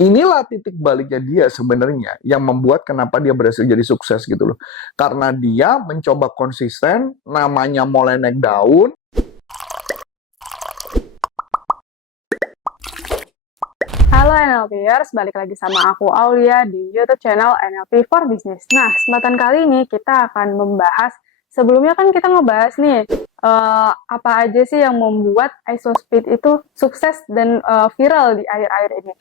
Inilah titik baliknya dia sebenarnya yang membuat kenapa dia berhasil jadi sukses gitu loh. Karena dia mencoba konsisten, namanya mulai naik daun. Halo NLPers, balik lagi sama aku Aulia di YouTube channel NLP for Business. Nah, kesempatan kali ini kita akan membahas, sebelumnya kan kita ngebahas nih, apa aja sih yang membuat ISOSpeed itu sukses dan viral di akhir-akhir ini.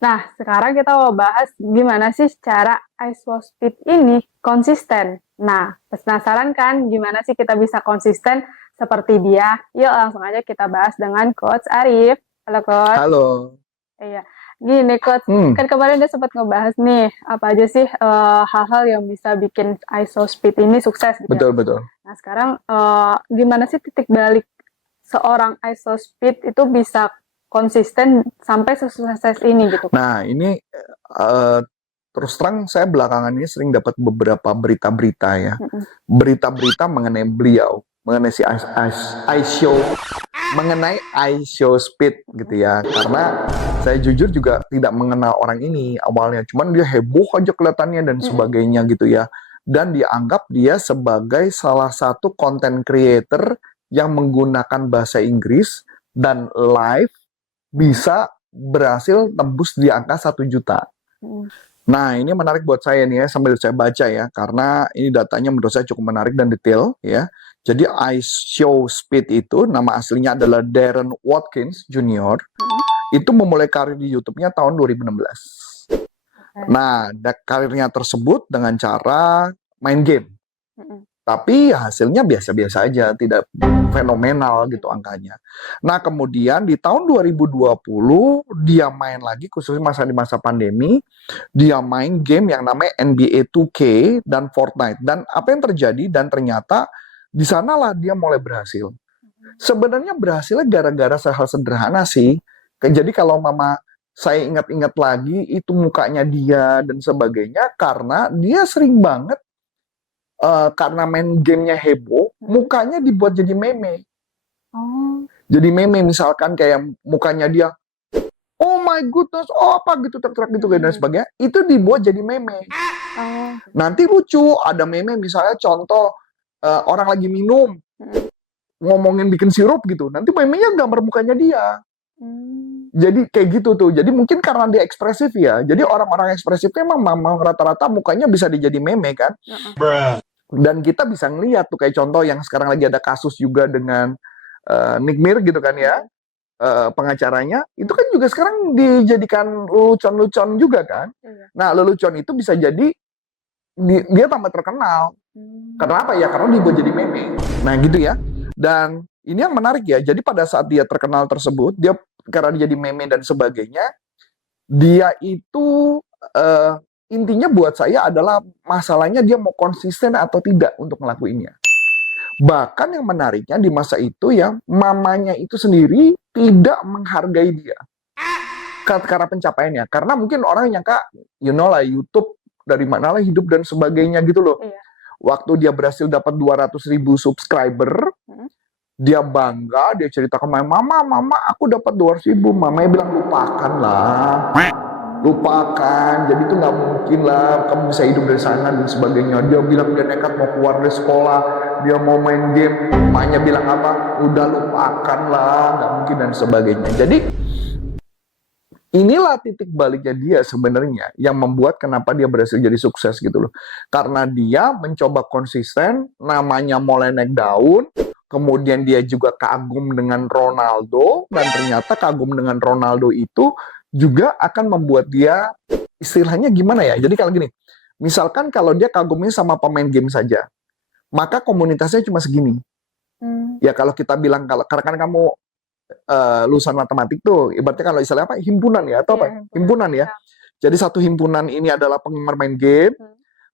Nah, sekarang kita mau bahas gimana sih cara ISOSpeed ini konsisten. Nah, penasaran kan gimana sih kita bisa konsisten seperti dia? Yuk langsung aja kita bahas dengan Coach Arif. Halo Coach. Halo. Iya, gini Coach, kan kemarin udah sempat ngebahas nih, apa aja sih hal-hal yang bisa bikin ISOSpeed ini sukses gitu ya. Betul. Nah sekarang gimana sih titik balik seorang ISOSpeed itu bisa konsisten sampai sukses ini gitu? Nah, ini terus terang saya belakangan ini sering dapat beberapa berita-berita ya. Berita-berita mengenai beliau, mengenai si mengenai ISOSpeed gitu ya. Karena saya jujur juga tidak mengenal orang ini awalnya, cuman dia heboh aja kelihatannya dan sebagainya gitu ya. Dan dianggap dia sebagai salah satu content creator yang menggunakan bahasa Inggris dan live bisa berhasil tembus di angka 1 juta. Nah, ini menarik buat saya nih ya, sambil saya baca ya, karena ini datanya menurut saya cukup menarik dan detail ya. Jadi ISOSpeed itu nama aslinya adalah Darren Watkins Jr. Itu memulai karir di YouTube-nya tahun 2016. Nah, karirnya tersebut dengan cara main game. Tapi hasilnya biasa-biasa aja, tidak fenomenal gitu angkanya. Nah, kemudian di tahun 2020 dia main lagi, khususnya di masa pandemi, dia main game yang namanya NBA 2K dan Fortnite. Dan apa yang terjadi? Dan ternyata di sanalah dia mulai berhasil. Sebenarnya berhasilnya gara-gara hal sederhana sih. Jadi kalau saya ingat-ingat lagi, itu mukanya dia dan sebagainya, karena dia sering banget karena main gamenya heboh, mukanya dibuat jadi meme. Jadi meme misalkan kayak mukanya dia, oh my goodness, oh apa gitu, teriak gitu dan sebagainya, itu dibuat jadi meme. Nanti lucu, ada meme misalnya contoh orang lagi minum, ngomongin bikin sirup gitu, nanti memenya gambar mukanya dia. Jadi kayak gitu tuh. Jadi mungkin karena dia ekspresif ya. Jadi orang-orang ekspresif memang rata-rata mukanya bisa dijadi meme kan. Dan kita bisa ngeliat tuh kayak contoh yang sekarang lagi ada kasus juga dengan Nick Mir gitu kan ya, pengacaranya, itu kan juga sekarang dijadikan lelucon-lelucon juga kan. Nah, lelucon itu bisa jadi dia tambah terkenal. Kenapa ya? Karena dibuat jadi meme. Nah gitu ya. Dan ini yang menarik ya, jadi pada saat dia terkenal tersebut, dia karena dia jadi meme dan sebagainya, dia itu intinya buat saya adalah masalahnya dia mau konsisten atau tidak untuk ngelakuinnya. Bahkan yang menariknya di masa itu ya, mamanya itu sendiri tidak menghargai dia karena pencapaiannya. Karena mungkin orang nyangka, you know lah, YouTube dari mana lah hidup dan sebagainya gitu loh. Waktu dia berhasil dapat 200.000 subscriber, dia bangga, dia cerita ke mama, aku dapat 200.000. Mamanya bilang, lupakan, jadi itu nggak mungkin lah kamu bisa hidup dari sana dan sebagainya. Dia bilang dia nekat mau keluar dari sekolah, dia mau main game, emaknya bilang apa, udah lupakan lah, nggak mungkin dan sebagainya. Jadi inilah titik baliknya dia sebenarnya yang membuat kenapa dia berhasil jadi sukses gitu loh. Karena dia mencoba konsisten, namanya mulai naik daun, kemudian dia juga kagum dengan Ronaldo, dan ternyata kagum dengan Ronaldo itu juga akan membuat dia, istilahnya gimana ya, jadi kalau gini, misalkan kalau dia kagumnya sama pemain game saja, maka komunitasnya cuma segini. Ya kalau kita bilang, karena kan kamu lulusan matematik tuh, ibaratnya kalau istilahnya apa, himpunan ya, atau apa? Himpunan ya. Jadi satu himpunan ini adalah penggemar main game,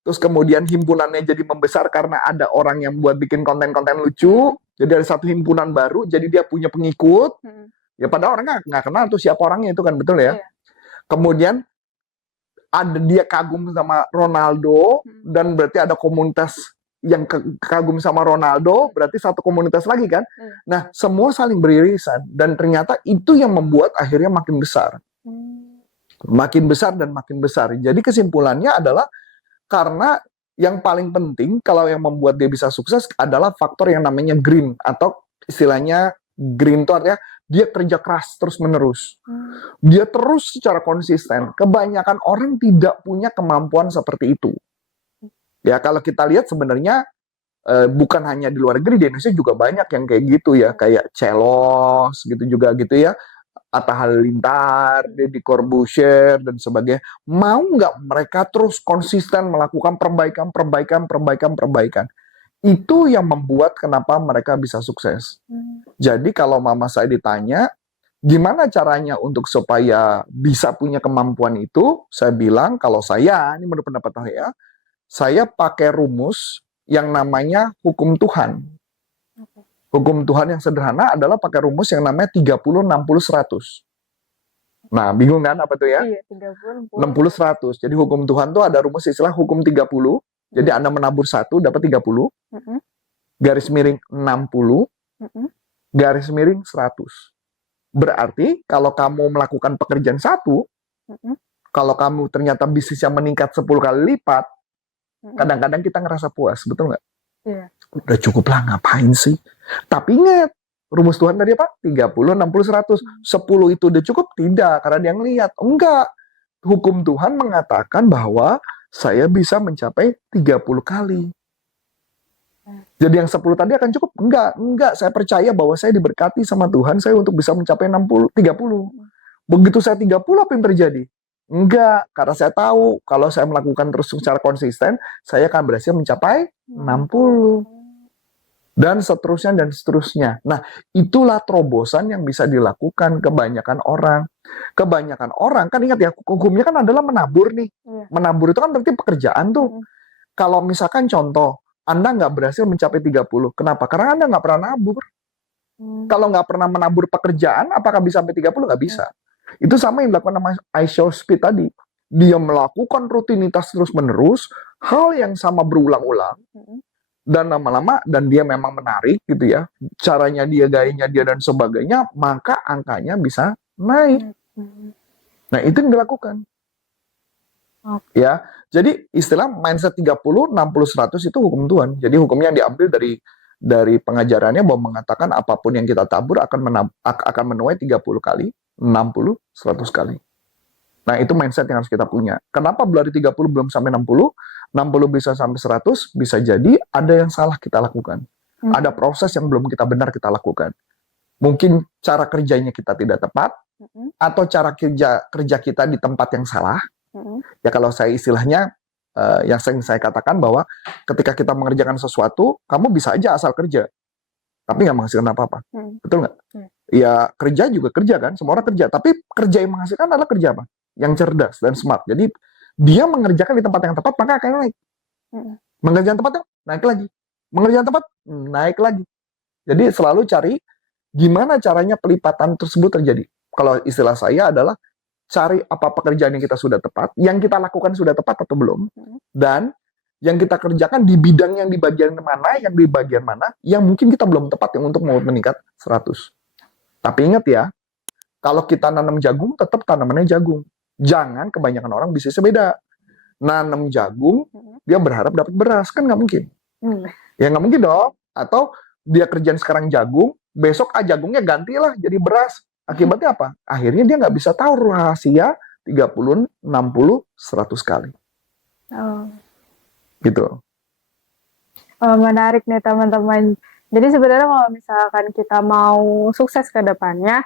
terus kemudian himpunannya jadi membesar karena ada orang yang buat bikin konten-konten lucu, jadi dari satu himpunan baru, jadi dia punya pengikut, ya padahal orang nggak kenal tuh siapa orangnya itu kan, betul ya. Kemudian ada dia kagum sama Ronaldo, dan berarti ada komunitas yang kagum sama Ronaldo, berarti satu komunitas lagi kan. Nah, semua saling beririsan, dan ternyata itu yang membuat akhirnya makin besar. Makin besar dan makin besar. Jadi kesimpulannya adalah karena yang paling penting kalau yang membuat dia bisa sukses adalah faktor yang namanya green, atau istilahnya green itu artinya dia kerja keras terus-menerus. Dia terus secara konsisten. Kebanyakan orang tidak punya kemampuan seperti itu. Ya, kalau kita lihat sebenarnya bukan hanya di luar negeri, di Indonesia juga banyak yang kayak gitu ya, kayak Celos gitu juga gitu ya, Atta Halilintar, Deddy Corbuzier dan sebagainya. Mau nggak mereka terus konsisten melakukan perbaikan? Itu yang membuat kenapa mereka bisa sukses. Jadi kalau mama saya ditanya, gimana caranya untuk supaya bisa punya kemampuan itu? Saya bilang, kalau saya, ini menurut pendapat saya pakai rumus yang namanya hukum Tuhan. Hukum Tuhan yang sederhana adalah pakai rumus yang namanya 30-60-100. Nah, bingung kan apa tuh ya? Iya, 30, 60-100. Jadi hukum Tuhan tuh ada rumus istilah hukum 30. Jadi Anda menabur 1 dapat 30. Garis miring 60. Garis miring 100. Berarti kalau kamu melakukan pekerjaan satu, kalau kamu ternyata bisnisnya meningkat 10 kali lipat, kadang-kadang kita ngerasa puas, betul nggak? Iya. Udah cukup lah, ngapain sih? Tapi ingat, rumus Tuhan tadi apa? 30-60-100. 10 itu udah cukup? Tidak, karena dia ngelihat. Enggak. Hukum Tuhan mengatakan bahwa saya bisa mencapai 30 kali. Jadi yang 10 tadi akan cukup? Enggak. Saya percaya bahwa saya diberkati sama Tuhan saya untuk bisa mencapai 30. Begitu saya 30, apa yang terjadi? Enggak, karena saya tahu kalau saya melakukan terus secara konsisten, saya akan berhasil mencapai 60. Dan seterusnya. Nah, itulah terobosan yang bisa dilakukan kebanyakan orang. Kebanyakan orang, kan ingat ya, hukumnya kan adalah menabur nih. Menabur itu kan berarti pekerjaan tuh. Kalau misalkan contoh, Anda nggak berhasil mencapai 30. Kenapa? Karena Anda nggak pernah nabur. Kalau nggak pernah menabur pekerjaan, apakah bisa sampai 30? Nggak bisa. Itu sama yang dilakukan sama iShowSpeed tadi. Dia melakukan rutinitas terus-menerus, hal yang sama berulang-ulang, dan lama-lama, dan dia memang menarik gitu ya, caranya dia, gayanya dia, dan sebagainya, maka angkanya bisa naik. Nah, itu yang dilakukan. Ya, jadi istilah mindset 30-60-100 itu hukum Tuhan. Jadi hukumnya yang diambil dari pengajarannya bahwa mengatakan apapun yang kita tabur akan menuai 30 kali, 60, 100 kali. Nah, itu mindset yang harus kita punya. Kenapa dari 30 belum sampai 60? 60 bisa sampai 100, bisa jadi ada yang salah kita lakukan. Ada proses yang belum benar kita lakukan. Mungkin cara kerjanya kita tidak tepat, atau cara kerja kita di tempat yang salah. Ya, kalau saya istilahnya, yang sering saya katakan bahwa ketika kita mengerjakan sesuatu, kamu bisa aja asal kerja, tapi nggak menghasilkan apa-apa. Betul nggak? Ya, kerja juga kerja kan, semua orang kerja. Tapi kerja yang menghasilkan adalah kerja apa? Yang cerdas dan smart. Jadi, dia mengerjakan di tempat yang tepat, maka akan naik. Mengerjakan tempat, naik lagi. Mengerjakan tempat, naik lagi. Jadi, selalu cari gimana caranya pelipatan tersebut terjadi. Kalau istilah saya adalah, cari apa pekerjaan yang kita sudah tepat, yang kita lakukan sudah tepat atau belum, dan yang kita kerjakan di bidang yang di bagian mana, yang mungkin kita belum tepat yang untuk mau meningkat 100. Tapi ingat ya, kalau kita nanam jagung, tetap tanamannya jagung. Jangan kebanyakan orang bisnisnya beda. Nanam jagung, dia berharap dapat beras. Kan nggak mungkin. Ya nggak mungkin dong. Atau dia kerjaan sekarang jagung, besok jagungnya gantilah jadi beras. Akibatnya apa? Akhirnya dia nggak bisa tahu rahasia 30, 60, 100 kali. Gitu. Menarik nih teman-teman. Jadi sebenarnya kalau misalkan kita mau sukses ke depannya,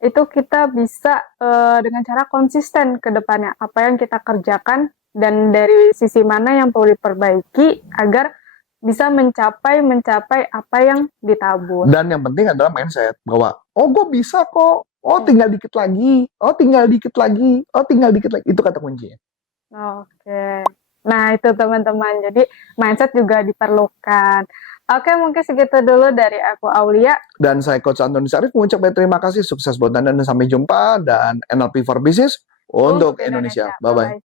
itu kita bisa dengan cara konsisten ke depannya. Apa yang kita kerjakan dan dari sisi mana yang perlu diperbaiki agar bisa mencapai apa yang ditabur. Dan yang penting adalah mindset bahwa, gue bisa kok, tinggal dikit lagi, tinggal dikit lagi. Itu kata kuncinya. Oke. Nah, itu teman-teman. Jadi mindset juga diperlukan. Oke, mungkin segitu dulu dari aku, Aulia. Dan saya Coach Antoni Syarif mengucapkan terima kasih, sukses buat Anda, dan sampai jumpa, dan NLP for Business untuk Indonesia. Bye-bye.